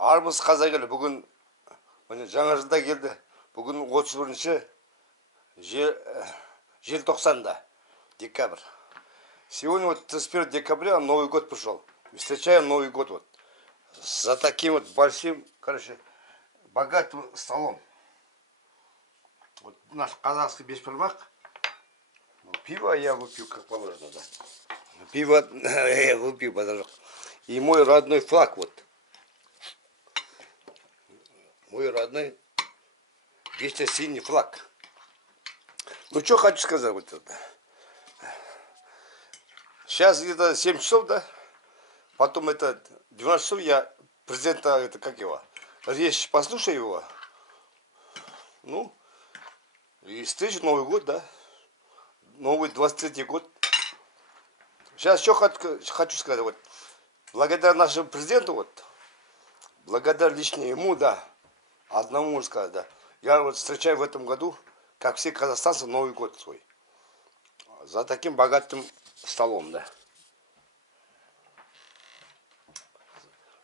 Армысыз қазақ елі, бүгін міне жаңа жылда келді. Бүгін 31-ші желтоқсанда, декабрь. Сегодня вот 31 декабря Новый год пришел. Встречаем Новый год вот за таким вот большим, короче, богатым столом. Вот наш казахский бешбармак. Пиво я выпью, как положено, да. Пиво я выпью, подожди. И мой родной флаг вот. Мой родной вечно синий флаг. Ну, что хочу сказать вот это. Сейчас где-то 7 часов, да? Потом это 12 часов я президента, это как его, речь послушаю его. Ну, и встречу Новый год, да? Новый 23-й год. Сейчас еще хочу сказать, вот, благодаря нашему президенту, вот, благодаря лично ему, да, одному можно сказать, да, я вот встречаю в этом году, как все казахстанцы, Новый год свой. За таким богатым столом, да.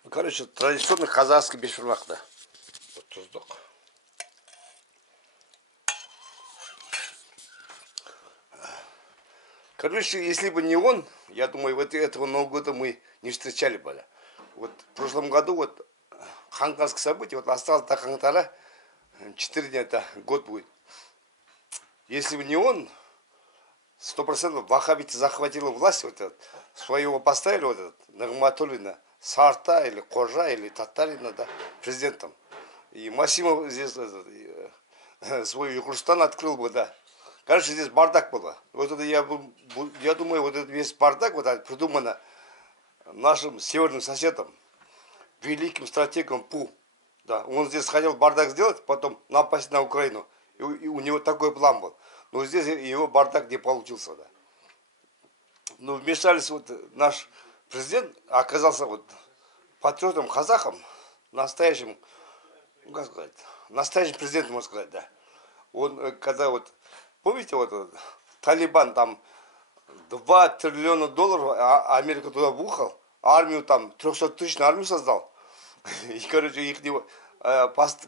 Ну, короче, традиционный казахский бешбармак, да. Вот туздок. Короче, если бы не он, я думаю, вот этого Нового года мы не встречали бы, да. Вот в прошлом году вот ханкарские события, вот осталось до Хангтара 4 дня, это год будет. Если бы не он, 100% ваххабиты захватила власть, вот этот, своего поставили, вот этот, Нагматуллина, Сарта или Кожа или Татарина, да, президентом. И Масимов здесь свой Югурстан открыл бы, да. Короче, здесь бардак было. Вот это я думаю, вот этот весь бардак вот придумано нашим северным соседом, великим стратегом Пу. Да, он здесь хотел бардак сделать, потом напасть на Украину. И у него такой план был. Но здесь его бардак не получился, да. Но вмешались вот наш президент, оказался вот патриотом, казахом, настоящим, ну, как сказать, настоящим президентом, можно сказать, да. Он, когда вот, помните, вот Талибан там 2 триллиона долларов, Америка туда бухал, армию там, 300-тысячную армию создал. И, короче, их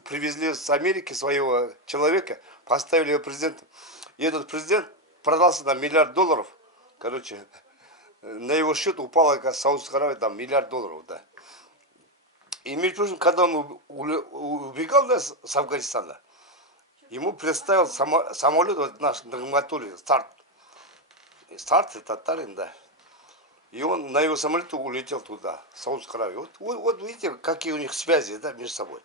привезли с Америки своего человека, поставили его президентом. И этот президент продался на $1 миллиард. Короче, на его счет упало, как Саудовская Аравия, там $1 миллиард, да. И, между прочим, когда он убегал, да, с Афганистана, ему представил самолет, вот наш Нагматуллин, Старт и Татарин, да. И он на его самолете улетел туда, в Саудовскую Аравию. Вот видите, какие у них связи, да, между собой.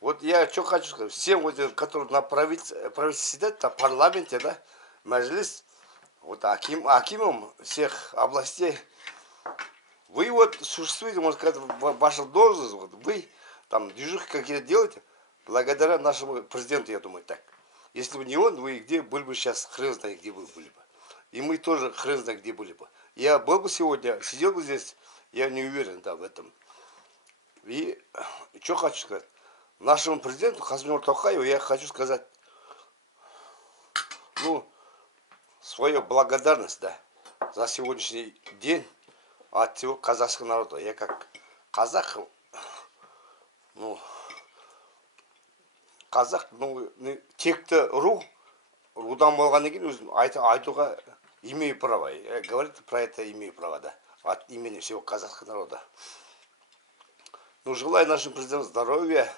Вот я что хочу сказать, всем, вот, которые на правительстве сидят, на парламенте, да, Маджлис, вот акимом всех областей, вы вот существуете, можно сказать, ваша должность, вот, вы там движухи какие-то делаете, благодаря нашему президенту, я думаю, так. Если бы не он, вы где были бы сейчас, хрен знает, где вы были бы. И мы тоже хрен знает, где были бы. Я был бы сегодня, сидел бы здесь, я не уверен, да, в этом. И что хочу сказать. Нашему президенту Касым-Жомарт Токаеву я хочу сказать, ну, свою благодарность, да, за сегодняшний день от всего казахского народа. Я как казах, ну, текті рудан болғаннан кейін өзім айтуға имею право. Говорит про это, имею право, да, от имени всего казахского народа. Ну, желаю нашему президенту здоровья,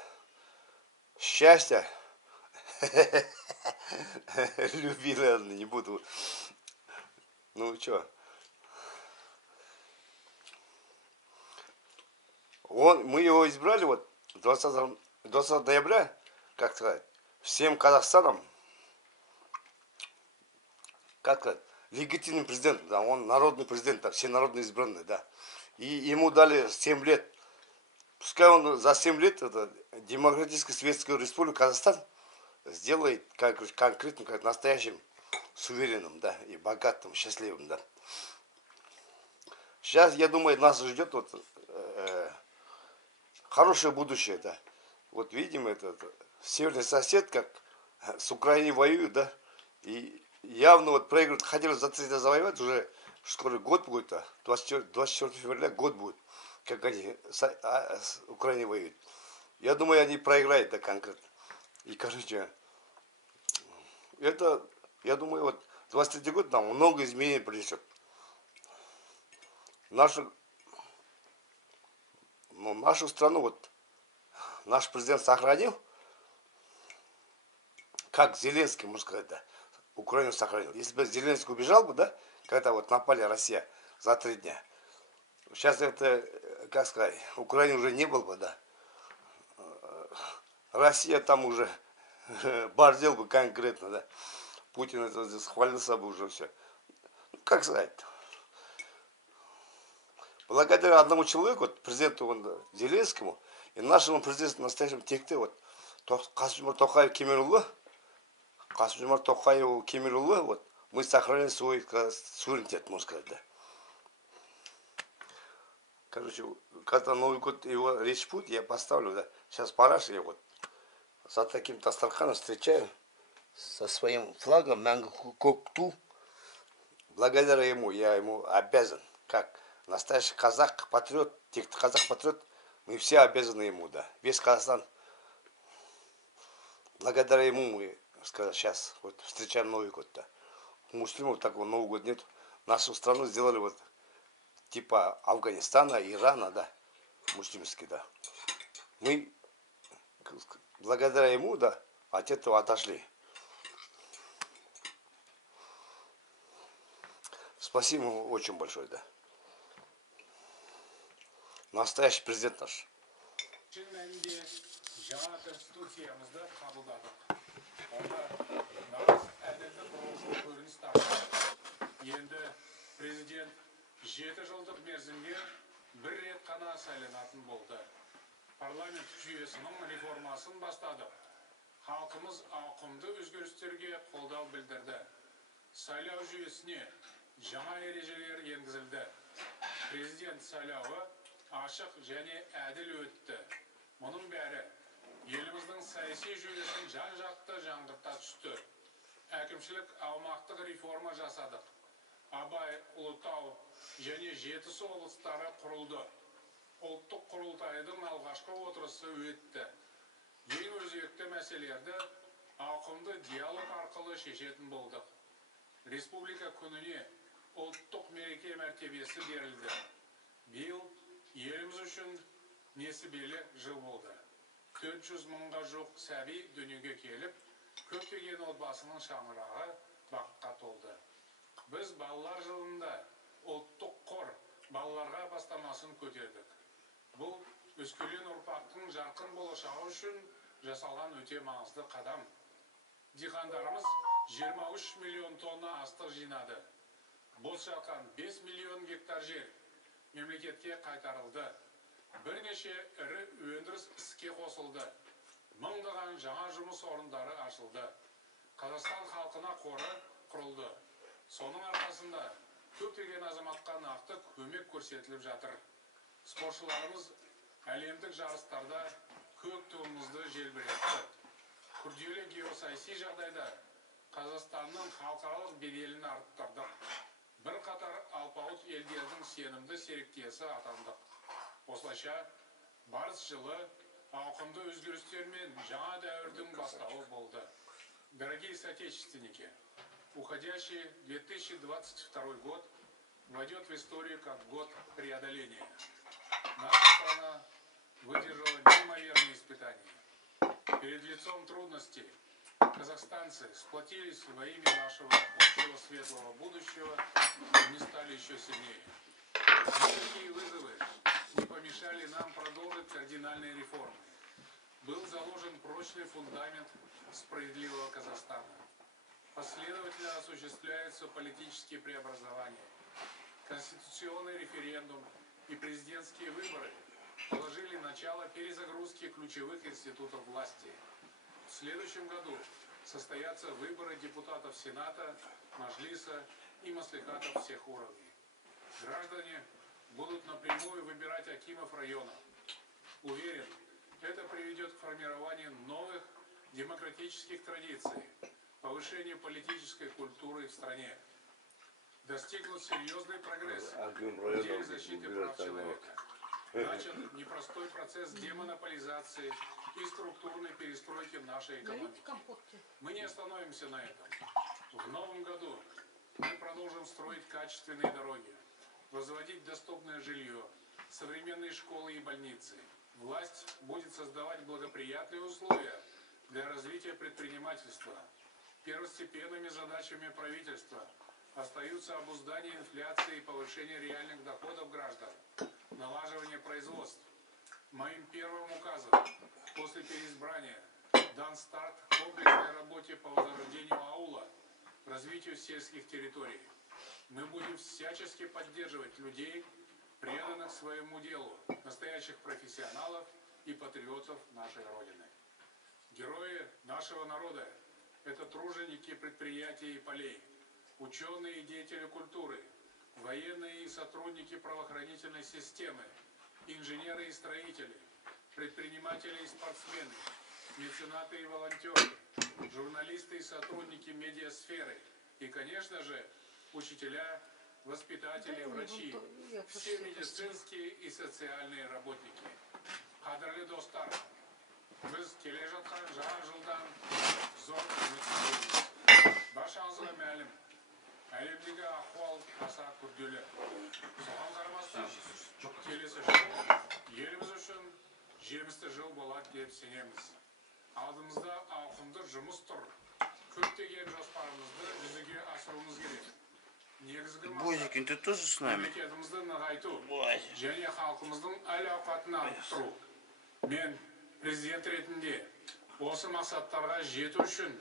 счастья. Люби, наверное, не буду. Ну, что? Мы его избрали вот 20 ноября, как сказать, всем Казахстанам, как сказать, легитимным президентом, да, он народный президент, да, все народные избранные, да. И ему дали 7 лет. Пускай он за 7 лет это Демократическая Советская Республика Казахстан сделает конкретно как настоящим суверенным, да, и богатым, счастливым, да. Сейчас, я думаю, нас ждет вот хорошее будущее, да. Вот видим, этот северный сосед, как с Украиной воюет, да, и явно вот проигрывают, хотели за 30 завоевать, уже скоро год будет, да, 24 февраля год будет. как они с Украиной воюют. Я думаю, они проиграют, да, конкретно. И, короче, это, я думаю, вот 23 год нам много изменений принесет. Нашу, ну, нашу страну, вот, наш президент сохранил, как Зеленский, можно сказать, да, Украину сохранил. Если бы Зеленский убежал бы, да, когда вот напали Россия за 3 дня, сейчас это, как сказать, Украины уже не было бы, да. Россия там уже борзел бы конкретно, да. Путин это схвалился бы уже все. Ну, как сказать, благодаря одному человеку, вот, президенту Зеленскому и нашему президенту настоящему текте, вот, Касым-Жомарт Токаев Кемелұлы, вот, мы сохранили свой суверенитет, можно сказать, да. Короче, когда Новый год его речь будет, я поставлю, да. Сейчас параш я вот за таким Дастарханом встречаю со своим флагом Мәңгі көк ту. Благодаря ему, я ему обязан, как настоящий казак, патриот, текті казак патриот, мы все обязаны ему, да. Весь Казахстан. Благодаря ему мы, сказать, сейчас вот встречаем Новый год, да. У муслимов такого Нового года нет. Нашу страну сделали вот типа Афганистана, Ирана, да, муслимский, да. Мы благодаря ему, да, от этого отошли. Спасибо ему очень большое, да. Настоящий президент наш. Президент 7 жылдық мерзімге бір рет қана сайланатын болды. Парламент жүйесінің реформасын бастады. Халқымыз ауқымды өзгерістерге қолдау білдірді. Сайлау жүйесіне жаңа ережелер енгізілді. Президент сайлауы ашық және әділ өтті. Мұның бәрі еліміздің саяси жүйесін жан-жақты жаңғырта түсті. Әкімшілік аумақтық реформа жасадық. Абай, Ұлытау және Жетісу облыстары құрылды. Ұлттық құрылтайдың алғашқы отырысы өтті. Ең өзекті мәселелерді ауқымды диалог арқылы шешетін болдық. Республика күніне ұлттық мереке мәртебесі берілді. Биыл еліміз үшін несібелі жыл болды. 400 мыңға жуық сәби дүниеге келіп, көптеген отбасының шаңырағы бақытқа толды. Біз балалар жылында ұлттық қор балаларға бастамасын көтердік. Бұл өскелең ұрпақтың жарқын болашағы үшін жасалған өте маңызды қадам. Диқандарымыз 23 миллион тонна астық жинады. Бос жатқан 5 миллион гектар жер мемлекетке қайтарылды. Бірнеше ірі өндіріс іске қосылды. Мыңдаған жаңа жұмыс орындары ашылды. Қазақстан халқына қоры құрылды. Соның арқасында көптеген азаматқа нақты көмек көрсетіліп жатыр. Спортшыларымыз әлемдік жарыстарда көк туымызды желбіретті. Күрделі геосаяси жағдайда Қазақстанның халықаралық беделін арттырдық. Бірқатар алпауыт елдердің сенімді серіктесі атандық. Осылайша барыс жылы ауқымды өзгерістер мен жаңа дәуірдің бастауы болды. Дорогие соотечественники, уходящий 2022 год войдет в историю как год преодоления. Наша страна выдержала неимоверные испытания. Перед лицом трудностей казахстанцы сплотились во имя нашего общего светлого будущего и не стали еще сильнее. Такие вызовы не помешали нам продолжить кардинальные реформы. Был заложен прочный фундамент справедливого Казахстана. Последовательно осуществляются политические преобразования. Конституционный референдум и президентские выборы положили начало перезагрузке ключевых институтов власти. В следующем году состоятся выборы депутатов Сената, Маджлиса и маслихатов всех уровней. Граждане будут напрямую выбирать акимов районов. Уверен, это приведет к формированию новых демократических традиций, повышению политической культуры в стране. Достигнут серьезный прогресс в деле защиты прав человека. начат непростой процесс демонополизации и структурной перестройки нашей экономики. Мы не остановимся на этом. В новом году мы продолжим строить качественные дороги, возводить доступное жилье, современные школы и больницы. Власть будет создавать благоприятные условия для развития предпринимательства. Первостепенными задачами правительства остаются обуздание инфляции и повышение реальных доходов граждан, налаживание производств. Моим первым указом после переизбрания дан старт комплексной работе по возрождению аула, развитию сельских территорий. Мы будем всячески поддерживать людей, преданных своему делу, настоящих профессионалов и патриотов нашей Родины. Герои нашего народа – это труженики предприятий и полей, ученые и деятели культуры, военные и сотрудники правоохранительной системы, инженеры и строители, предприниматели и спортсмены, меценаты и волонтеры, журналисты и сотрудники медиасферы и, конечно же, учителя, воспитатели, врачи, все медицинские и социальные работники. Қадірлі достар, біз келе жатқан жаңа жылдан зор үміт күтеміз. Баршаңызға мәлім, әлемдегі ахуал аса күрделі. Соған қарамастан, келесі жыл еліміз үшін жемісті жыл болады деп сенеміз. Алдымызда ауқымды жұмыс тұр. Көптеген жоспарымызды жүзеге асыруымыз керек. Бозикин, ты тоже с нами? Мемлекетімізді нығайту және халқымыздың әл-ауқатын арттыру. Мен президент ретінде осы мақсаттарға жету үшін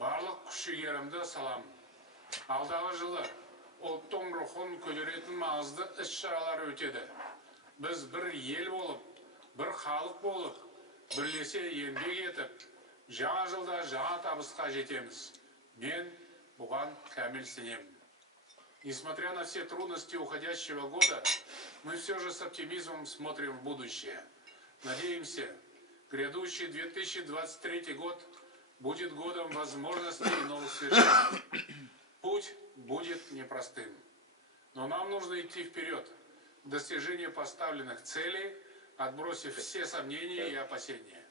барлық күш-жігерімді саламын. Алдағы жылы ұлттың рухын көтеретін маңызды іс-шаралар өтеді. Біз бір ел болып, бір халық болып, бірлесе еңбек етіп, жаңа жылда жаңа табысқа жетеміз. Мен бұған кәміл сенемін. Несмотря на все трудности уходящего года, мы все же с оптимизмом смотрим в будущее. Надеемся, грядущий 2023 год будет годом возможностей и новых свершений. Путь будет непростым. Но нам нужно идти вперед, к достижению поставленных целей, отбросив все сомнения и опасения.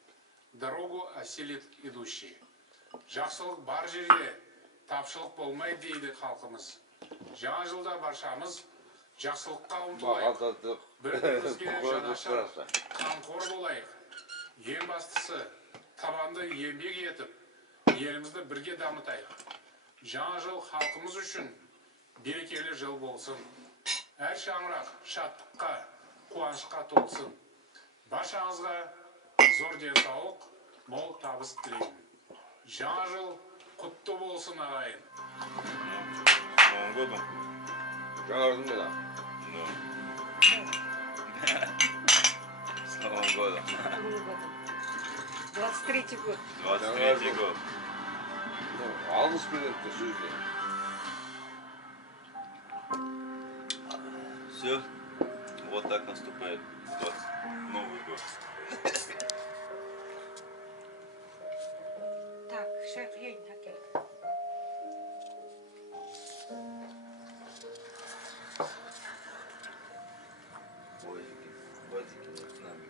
Дорогу осилит идущий. Жақсылық бар жерде, тапшылық болмайды дейді халқымыз. Жаңа жылда баршамыз жақсылыққа ұмтылайық. Бір-бірімізге жанашыр, қамқор болайық. Ең бастысы, табанды еңбек етіп, елімізді бірге дамытайық. Жаңа жыл халқымыз үшін берекелі жыл болсын. Әр шаңырақ шаттыққа, қуанышқа толсын. Баршаңызға зор денсаулық, мол табыс тілеймін. Жаңа жыл құтты болсын, ағайын. С Новым годом. Жаңа С Новым годом. 23-й год. 23-й год. Алғыс президентті сөзде. Все. Вот так наступает Новый год. Так, шеф, едь такие. Базики с нами.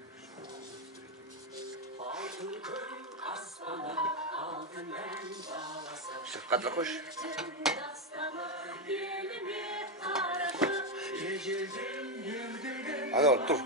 Şefkatli koş. Hadi oğlum dur.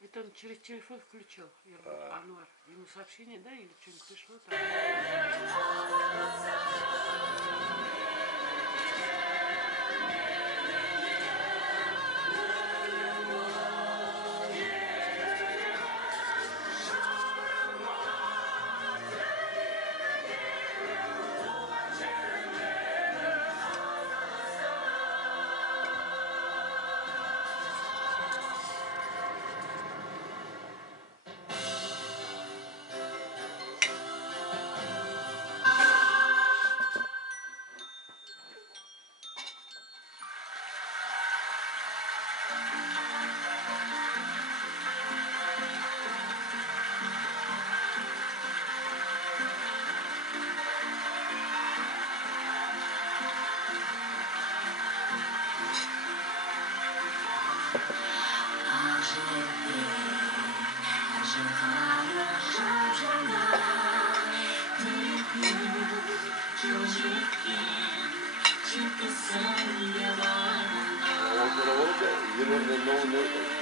Это он через телефон включил. Я говорю, Анвар, ему сообщение, да, или что-нибудь пришло там?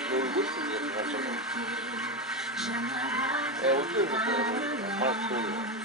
Новый год, вот тоже, март